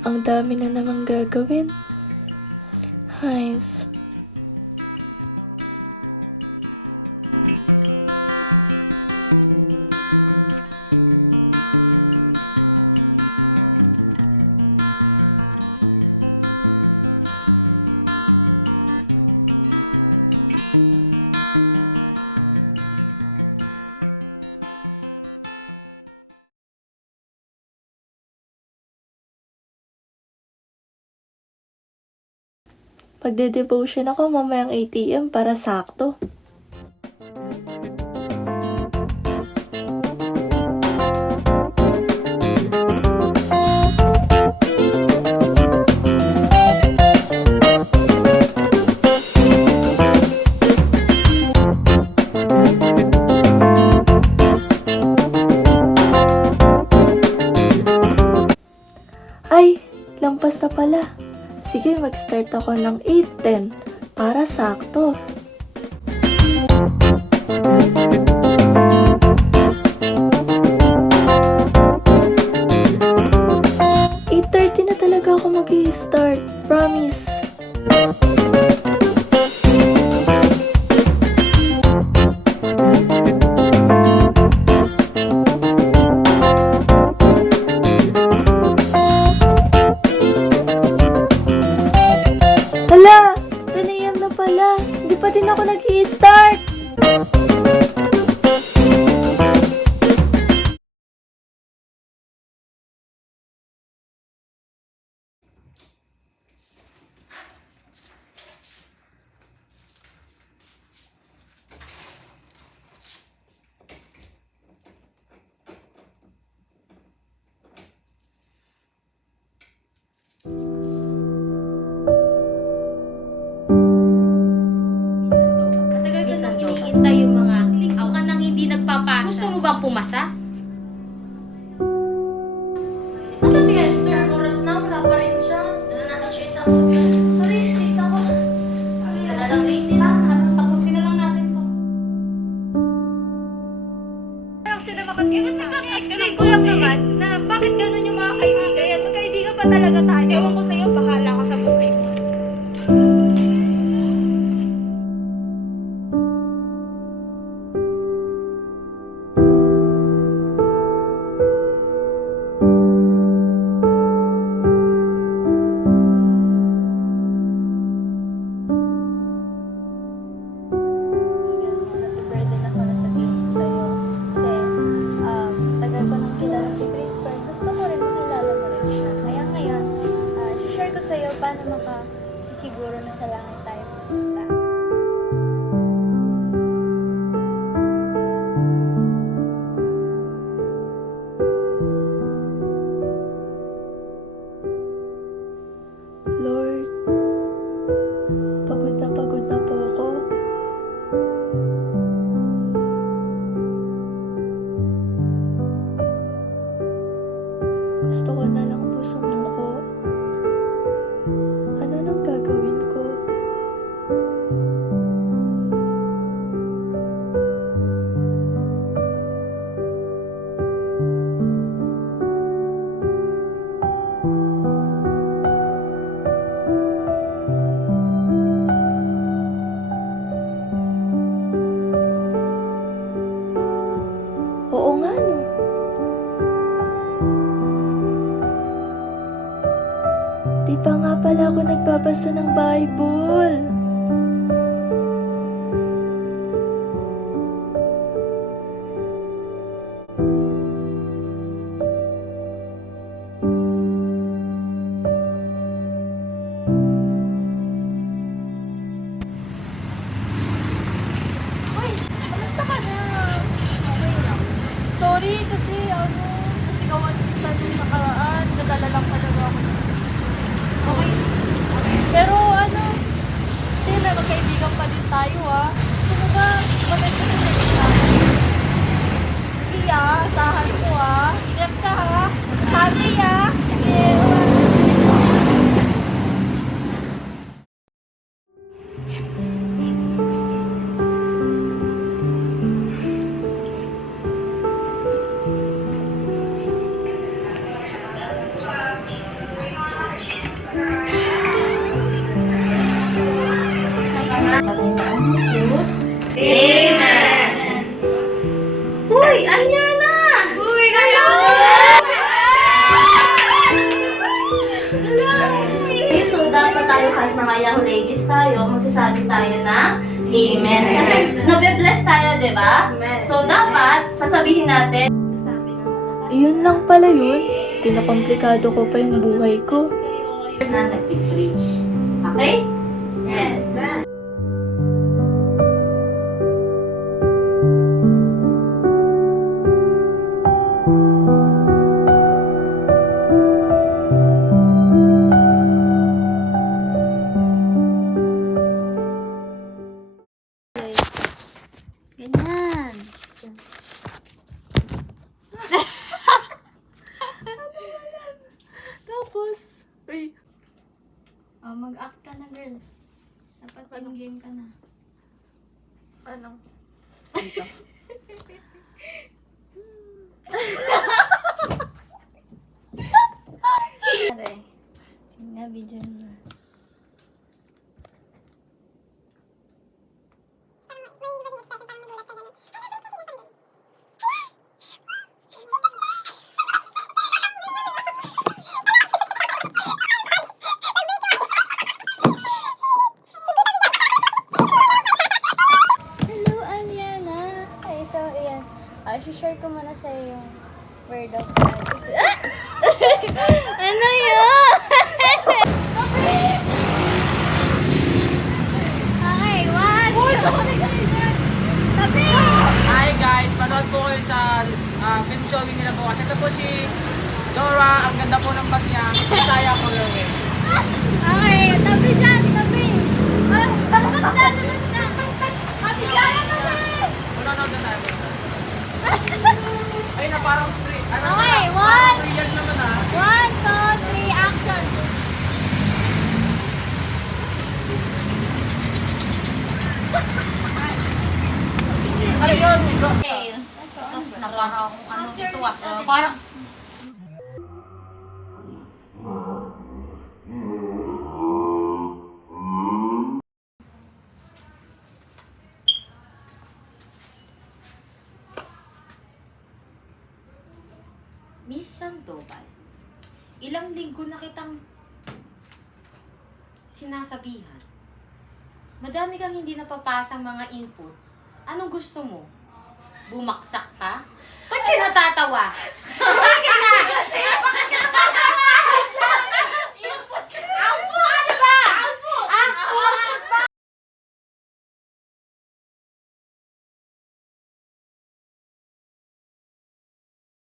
Ang dami na namang gagawin. Hays. Pagde-devotion ako mamayang ATM para sakto. Ay, lampas na pala. Sige, mag-start ako ng 8:10 para sakto. Na talaga ako mag-i-start. Promise. Hala! 10 AM na pala. Hindi pa din ako nag-i-start. Matagal ko nang hinihintay yung mga linggo ka nang hindi nagpapasa. Gusto mo bang pumasa? Nasaan si Sir? Oras na, wala pa rin siya. Dala natin siya isang sa plan. Sorry, late ako. Lagi ka na lang late sila. Tapusin na lang natin to. Lang sila explain ko lang naman na bakit ganun yung mga kaibigan yan. Magkaibigan pa talaga tayo. Ewan ko sa'yo, bahala ka sa buhay mo. Nabiburden ako na sabihin ko sa'yo. Kasi, tagal ko nang kilala si Cristo. At gusto ko rin makilala mo rin siya. Kaya ngayon, share ko sa'yo paano makasisiguro na sa langit tayo pupunta. Lord, pagod na po ako. Gusto ko na lang po sumuko. Ano nang gagawin ko? Oo nga no. Di pa nga pala ako nagbabasa ng Bible. Uy, kamusta ka na? Okay lang. Sorry kasi kasi gawan kita nung nakaraan. Nadala lang talaga ako. Okay. Pero mga young ladies tayo, magsasabi tayo na Amen. Kasi nabe-bless tayo, di ba? So, dapat sasabihin natin, Iyon lang pala yun. Pinakomplikado ko pa yung buhay ko. na nag-preach. Okay? Yes. Ganyan. Tapos, ay, Oh, mag-act ka na, girl. Dapat in-game ka na. ano? Pare. Sige nga, video na. Hello, Aliana. Okay, so, ayan. Share ko muna sa yung word of God. Ah! Ano yun? Okay, one, two, tabi! Hi guys, manood po kayo sa film showing nila bukas. Ito po si Dora, ang ganda po ng bag niya. Bisaya ko yun eh. Okay, tabi dyan, tabi! Labas na, labas na! Tabi dyan, tabi! Manonood na tayo. Ay na parang free. Ano Okay, na, one. parang free yan naman ah. 1, 2, 3, action! Ano yun? Tapos na parang ano ito ah. Parang Miss Sandoval, ilang linggo na kitang sinasabihan. Madami kang hindi napapasang mga inputs. Anong gusto mo? Bumaksak ka? Ba't ka natatawa? Bakit ka? Bakit ka natatawa?